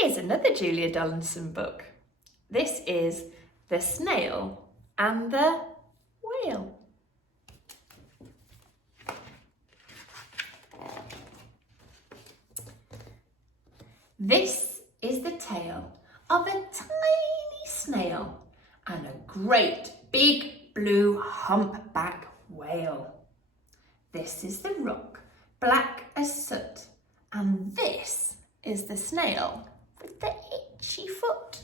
Here's another Julia Donaldson book. This is The Snail and the Whale. This is the tale of a tiny snail and a great big blue humpback whale. This is the rock, black as soot, and this is the snail with the itchy foot.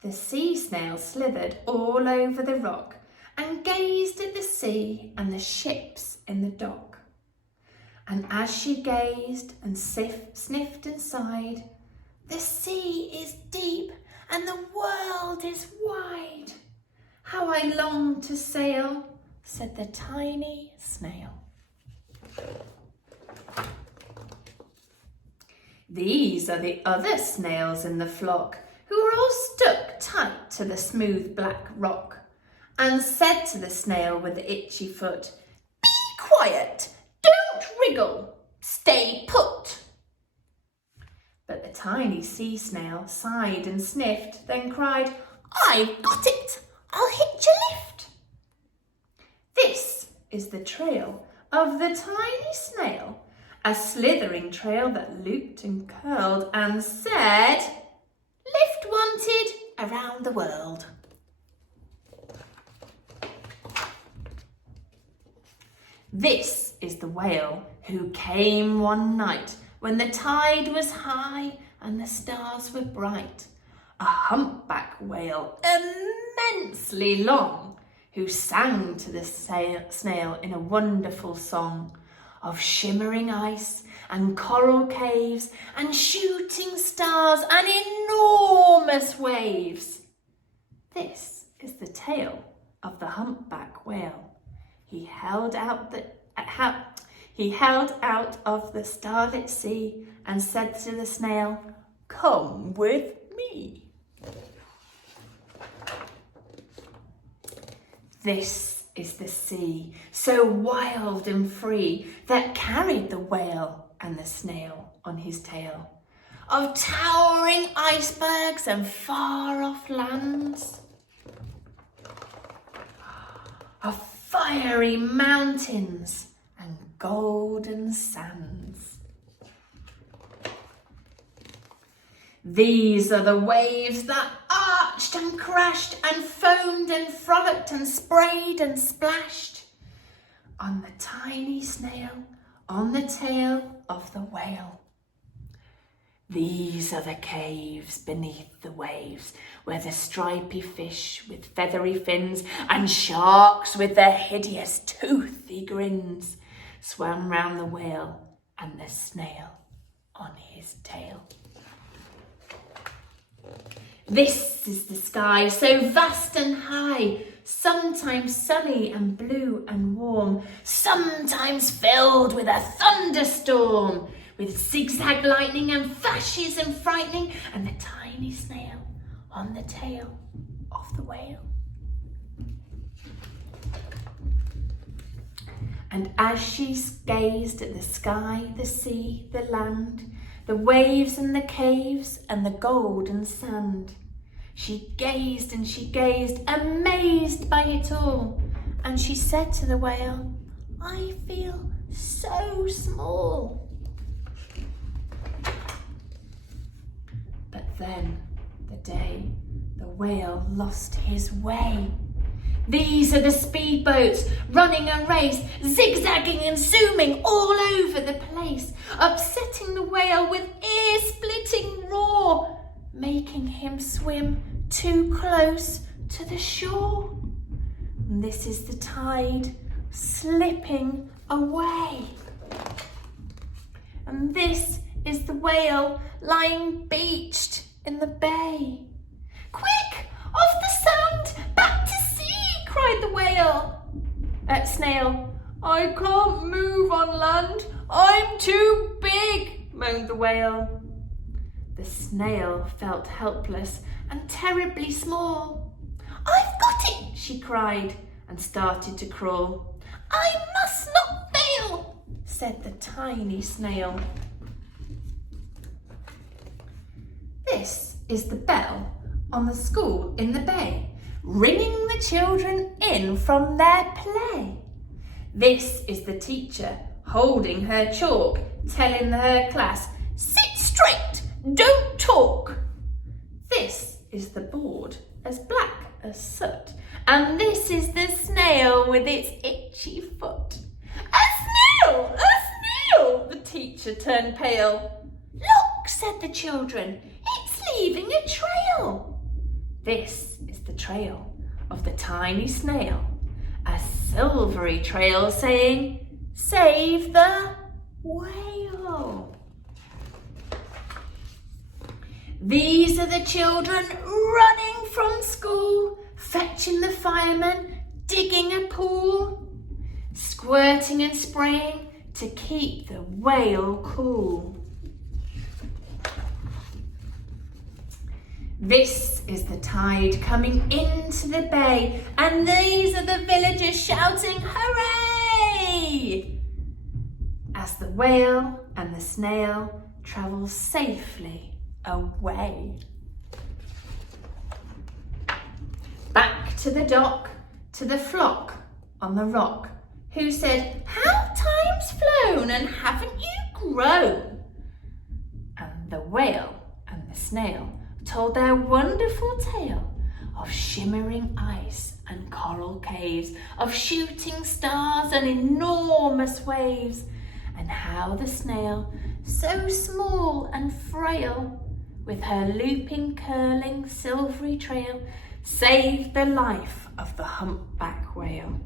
The sea snail slithered all over the rock and gazed at the sea and the ships in the dock. And as she gazed and sniffed and sighed, the sea is deep and the world is wide. How I long to sail, said the tiny snail. These are the other snails in the flock, who are all stuck tight to the smooth black rock, and said to the snail with the itchy foot, "Be quiet, don't wriggle, stay put." But the tiny sea snail sighed and sniffed, then cried, "I've got it, I'll hitch a lift." This is the trail of the tiny snail, a slithering trail that looped and curled and said, "Lift wanted around the world." This is the whale who came one night when the tide was high and the stars were bright. A humpback whale, immensely long, who sang to the snail in a wonderful song of shimmering ice and coral caves and shooting stars and enormous waves. This is the tale of the humpback whale. He held out of the starlit sea and said to the snail, "Come with me." This is the sea, so wild and free, that carried the whale and the snail on his tail, of towering icebergs and far-off lands, of fiery mountains and golden sands. These are the waves that arched and crashed and foamed and frolicked and sprayed and splashed on the tiny snail on the tail of the whale. These are the caves beneath the waves, where the stripy fish with feathery fins and sharks with their hideous toothy grins swam round the whale and the snail on his tail. This is the sky, so vast and high, sometimes sunny and blue and warm, sometimes filled with a thunderstorm, with zigzag lightning and flashes and frightening, and the tiny snail on the tail of the whale. And as she gazed at the sky, the sea, the land, the waves and the caves and the golden sand, she gazed and she gazed, amazed by it all. And she said to the whale, "I feel so small." But then, the day the whale lost his way. These are the speedboats running a race, zigzagging and zooming all over the place, upsetting the whale with ear-splitting roar, making him swim too close to the shore. And this is the tide slipping away. And this is the whale lying beached in the bay. "Quick, off the sand, back to sea," cried the snail. "I can't move on land, I'm too big," moaned the whale. The snail felt helpless and terribly small. "I've got it," she cried, and started to crawl. "I must not fail," said the tiny snail. This is the bell on the school in the bay, ringing the children in from their play. This is the teacher holding her chalk, telling her class, sit straight, don't talk. This is the board, as black as soot, and this is the snail with its itchy foot. A snail! A snail! The teacher turned pale. Look, said the children, it's leaving a trail. This is the trail of the tiny snail, a silvery trail saying, save the whale. These are the children running from school, fetching the fireman, digging a pool, squirting and spraying to keep the whale cool. This is the tide coming into the bay, and these are the villagers shouting, hooray! As the whale and the snail travel safely away. Back to the dock, to the flock on the rock, who said, how time's flown and haven't you grown? And the whale and the snail told their wonderful tale of shimmering ice and coral caves, of shooting stars and enormous waves, and how the snail, so small and frail, with her looping, curling, silvery trail, saved the life of the humpback whale.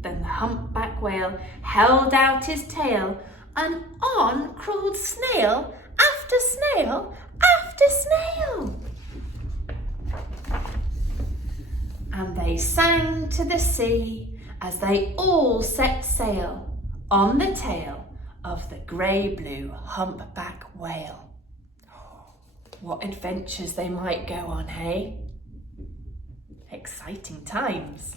Then the humpback whale held out his tail, and on crawled snail after snail after snail. And they sang to the sea as they all set sail on the tail of the grey-blue humpback whale. What adventures they might go on, hey? Exciting times.